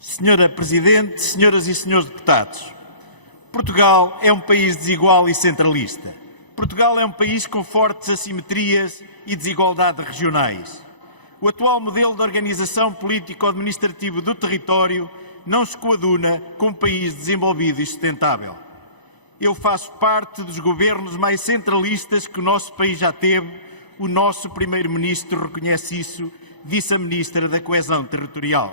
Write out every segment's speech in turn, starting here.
Senhora Presidente, senhoras e senhores deputados, Portugal é um país desigual e centralista. Portugal é um país com fortes assimetrias e desigualdades regionais. O atual modelo de organização político-administrativo do território não se coaduna com um país desenvolvido e sustentável. Eu faço parte dos governos mais centralistas que o nosso país já teve. O nosso Primeiro-Ministro reconhece isso, disse a Ministra da Coesão Territorial.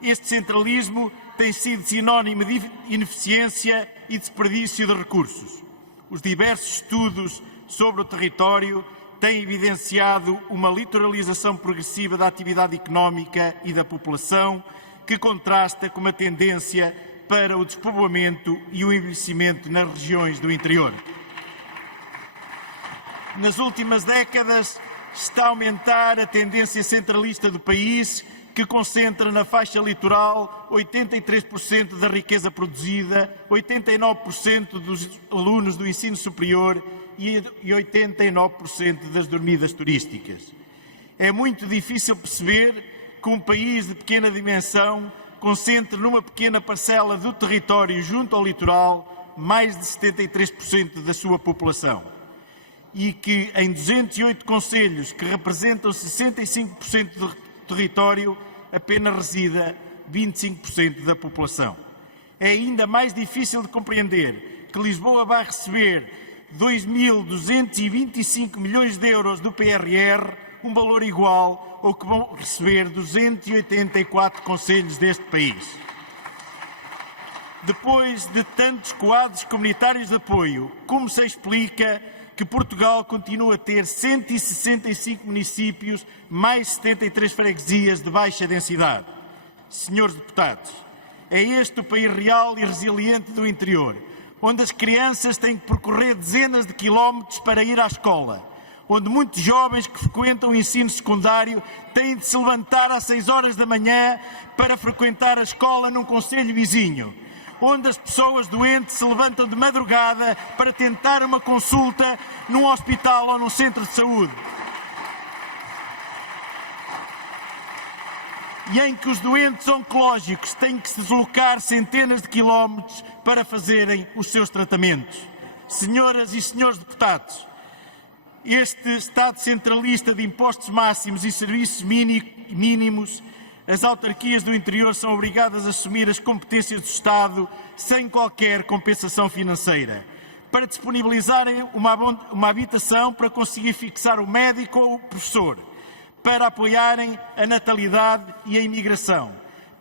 Este centralismo tem sido sinónimo de ineficiência e desperdício de recursos. Os diversos estudos sobre o território têm evidenciado uma litoralização progressiva da atividade económica e da população, que contrasta com uma tendência para o despovoamento e o envelhecimento nas regiões do interior. Nas últimas décadas está a aumentar a tendência centralista do país, que concentra na faixa litoral 83% da riqueza produzida, 89% dos alunos do ensino superior e 89% das dormidas turísticas. É muito difícil perceber que um país de pequena dimensão concentre numa pequena parcela do território junto ao litoral mais de 73% da sua população e que em 208 concelhos, que representam 65% do território, apenas resida 25% da população. É ainda mais difícil de compreender que Lisboa vai receber 2.225 milhões de euros do PRR, um valor igual ao que vão receber 284 concelhos deste país. Depois de tantos quadros comunitários de apoio, como se explica que Portugal continua a ter 165 municípios, mais 73 freguesias de baixa densidade? Senhores deputados, é este o país real e resiliente do interior, onde as crianças têm que percorrer dezenas de quilómetros para ir à escola, onde muitos jovens que frequentam o ensino secundário têm de se levantar às 6 horas da manhã para frequentar a escola num concelho vizinho, onde as pessoas doentes se levantam de madrugada para tentar uma consulta num hospital ou num centro de saúde. E em que os doentes oncológicos têm que se deslocar centenas de quilómetros para fazerem os seus tratamentos. Senhoras e senhores deputados, este Estado centralista de impostos máximos e serviços mínimos, as autarquias do interior são obrigadas a assumir as competências do Estado sem qualquer compensação financeira, para disponibilizarem uma habitação para conseguir fixar o médico ou o professor, para apoiarem a natalidade e a imigração,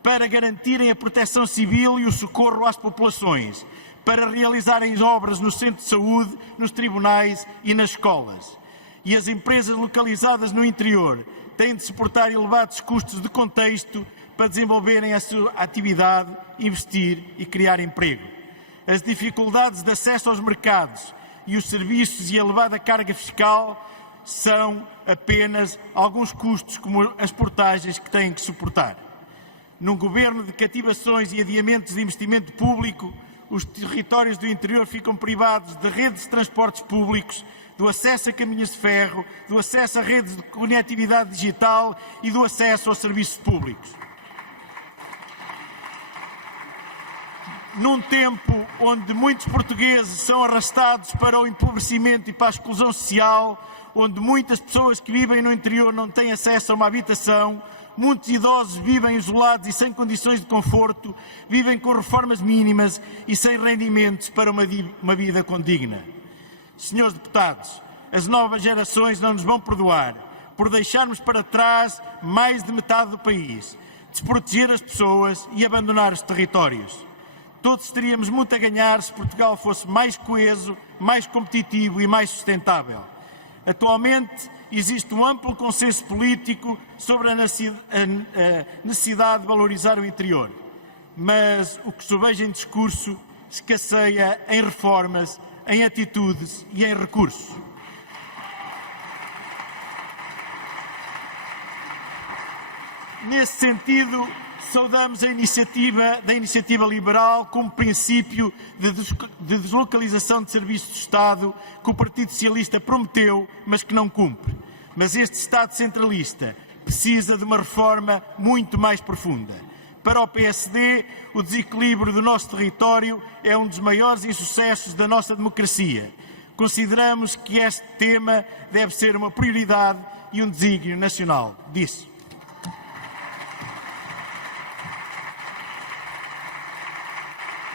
para garantirem a proteção civil e o socorro às populações, para realizarem obras no centro de saúde, nos tribunais e nas escolas. E as empresas localizadas no interior têm de suportar elevados custos de contexto para desenvolverem a sua atividade, investir e criar emprego. As dificuldades de acesso aos mercados e os serviços e a elevada carga fiscal são apenas alguns custos, como as portagens, que têm que suportar. Num governo de cativações e adiamentos de investimento público, os territórios do interior ficam privados de redes de transportes públicos, do acesso a caminhos de ferro, do acesso a redes de conectividade digital e do acesso aos serviços públicos. Num tempo onde muitos portugueses são arrastados para o empobrecimento e para a exclusão social, onde muitas pessoas que vivem no interior não têm acesso a uma habitação, muitos idosos vivem isolados e sem condições de conforto, vivem com reformas mínimas e sem rendimentos para uma vida condigna. Senhores deputados, as novas gerações não nos vão perdoar por deixarmos para trás mais de metade do país, desproteger as pessoas e abandonar os territórios. Todos teríamos muito a ganhar se Portugal fosse mais coeso, mais competitivo e mais sustentável. Atualmente existe um amplo consenso político sobre a necessidade de valorizar o interior, mas o que se veja em discurso escasseia em reformas, em atitudes e em recursos. Nesse sentido, saudamos a iniciativa liberal como princípio de deslocalização de serviços do Estado que o Partido Socialista prometeu, mas que não cumpre. Mas este Estado centralista precisa de uma reforma muito mais profunda. Para o PSD, o desequilíbrio do nosso território é um dos maiores insucessos da nossa democracia. Consideramos que este tema deve ser uma prioridade e um desígnio nacional. Disse.